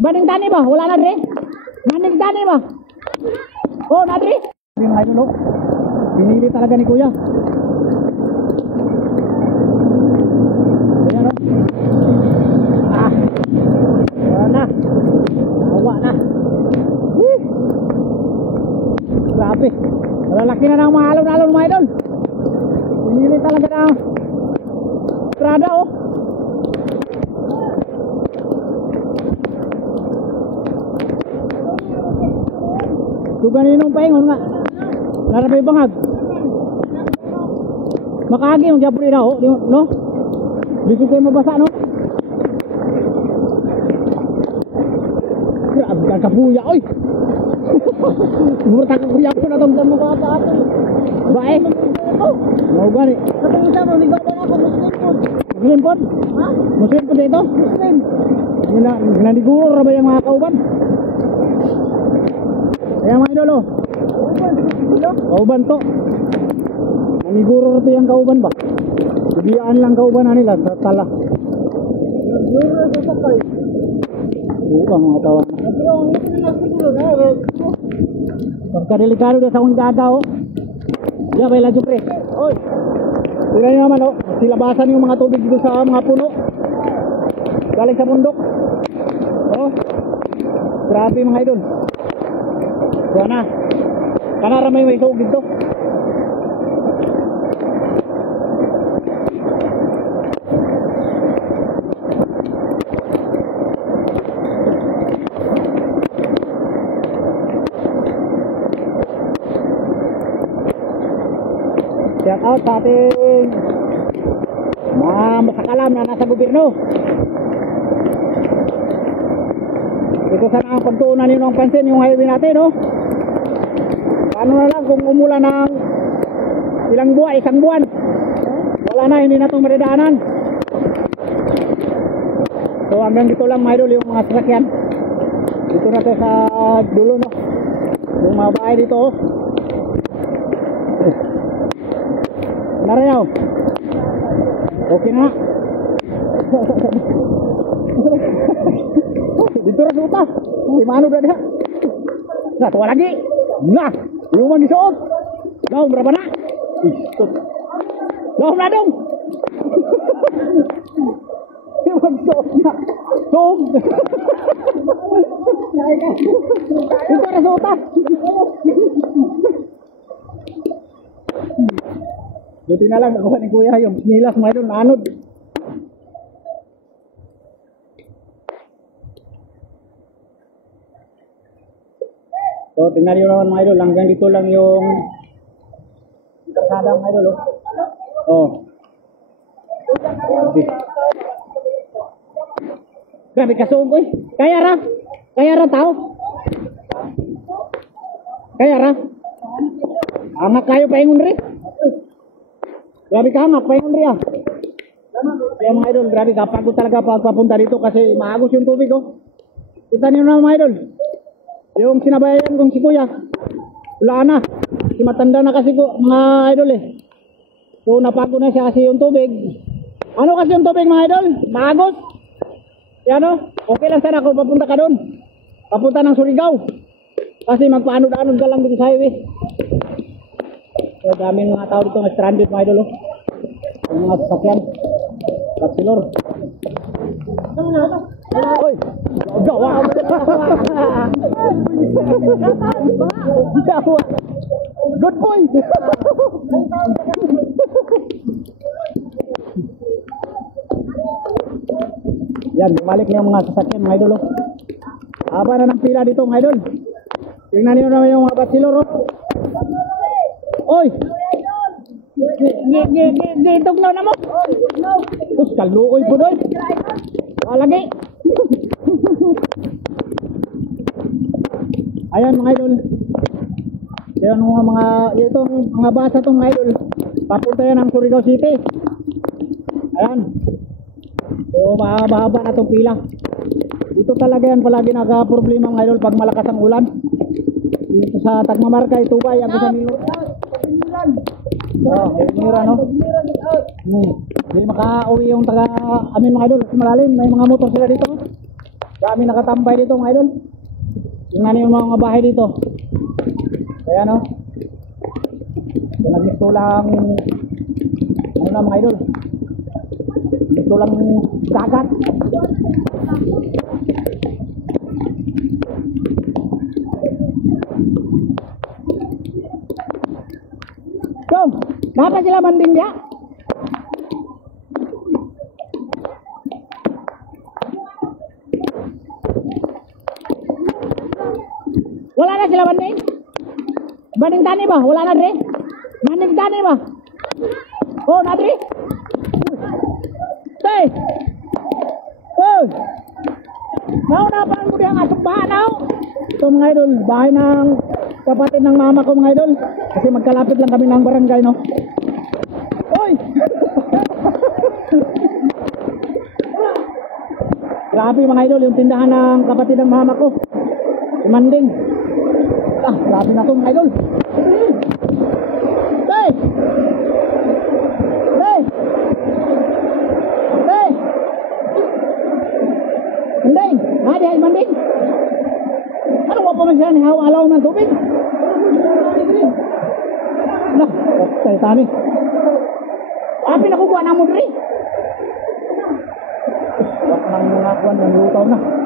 Maning tani ba? Wala na dre? Maning tani ba? Oh, na dre? Yung idol, oh. Pinili talaga ni kuya. Ayan, oh. Ah. Wala na. Awa na. Grabe. Malalaki na ng mga alon-alon mga idol. Pinili talaga ng strada, oh. Kung ganinong paingon nga. Narapay bangag. Makaagi yung japuri na, oh. No? Bisig kayo mabasa, no? Grabe ka kapuya, oy. Murta ka kuya ko na itong damo ka pa ato. Bae? Mau gani? Kapag isa mo, ligaw na ako, Muslim po. Muslim po? Ha? Muslim po dito? Muslim. Naniguro na ba yung mga kauban? Kaya mga idolo, kauban to. Naniguro na ito yung kauban ba? Bibiyaan lang kauban na nila sa tala. Naniguro na sa sakay. Oo, mga tawag na. Pagkadelikado na sa akong gagaw. Diya, may ladyo pre. Oy! Tira nyo naman, oh. Silabasan yung mga tubig dito sa mga puno. Galing sa bundok. Oh. Grabe mga idol. Kuha na. Kanaramay may isog dito. Shout out sa ating mga masakalam na nasa gobyerno. Ito sana ang pagtuunan ninyo ng pansin yung highway natin, no? Paano na lang kung umulan ng ilang buwan, isang buwan, wala na, hindi na itong maridaanan. So hanggang dito lang mga idol yung mga sasakyan. Dito na to sa dulo, no? Yung mga bahay dito, oh. Naranaw. Okay na. Dito na suta. Si Mano na dia. Nah, tuwa lagi. Nah, yung man disuot. Daw, berapa na? Istut. Daw na dong. Yung man disuot na. Tung. Dito na suta. Buti na lang nakuha ni kuya yung sinilas mga idol na anod. So tingnan nyo naman mga idol, hanggang dito lang yung kalsada mga idol, oh. Grabe kasong, oy. Kaya ra tao. Kaya ra. Anak kayo paingon rin. Grabe ka hangap, paingon rin ah. Kaya mga idol, grabe kapagod talaga pagpapunta dito kasi maagos yung tubig, oh. Kita niyo na mga idol. Yung sinabayan kong si kuya, wala na. Si matanda na kasi ko, mga idol eh. So napagod na siya kasi yung tubig. Ano kasi yung tubig mga idol? Maagos. Yan o, okay lang sana kung papunta ka doon. Papunta ng Surigao. Kasi magpaanod-anod ka lang dito sa highway. So daming mga tao dito na stranded mga idol, oh. Yung mga sasakyan. Kapsilor. Oy! Gawa! Good boy! Yan, bumalik na yung mga sasakyan mga idol, oh. Haba na ng pila dito mga idol. Tingnan niyo naman yung mga kapsilor, oh. Oy! Gitugnaw na mo. Us kaluoy po doy. Lagi. Ayan mga idol. Ayan mga itong mga basa tong mga idol. Papunta yan ng Surigao City. Ayan. So mahaba na tong pila. Dito talaga yan palagi nagka-problema mga idol pag malakas ang ulan. Dito sa Tagmamarca, Tubay, ang sa Milo. Oh, mira no. Hindi makauwi yung taga amin mga idol, malalim, may mga motor sila dito. Marami nakatambay dito mga idol. Tingnan yung mga bahay dito. Kaya no. Nagmisto lang ano na mga idol. Ito lang dagat. So, dapat sila manding dia. Wala na sila banding? Banding tani ba? Wala na dre? Banding tani ba? Oh, na dre? Tay! Oh! Naunapan mo diyan atong bahanaw. Ito mga idol, bahay ng kapatid ng mama ko mga idol. Kasi magkalapit lang kami ng barangay, no? Oy! Grabe mga idol, yung tindahan ng kapatid ng mama ko. Manding. Ah, grabe na ito mga idol. Tay! Tay! Tay! Manding! Nadi ay manding! Ano wapa man siya ni alaw ng tubig? Nah, tay tani. Api nakukuha na mo diri. Wak nang mga kuwan ng lutaw na.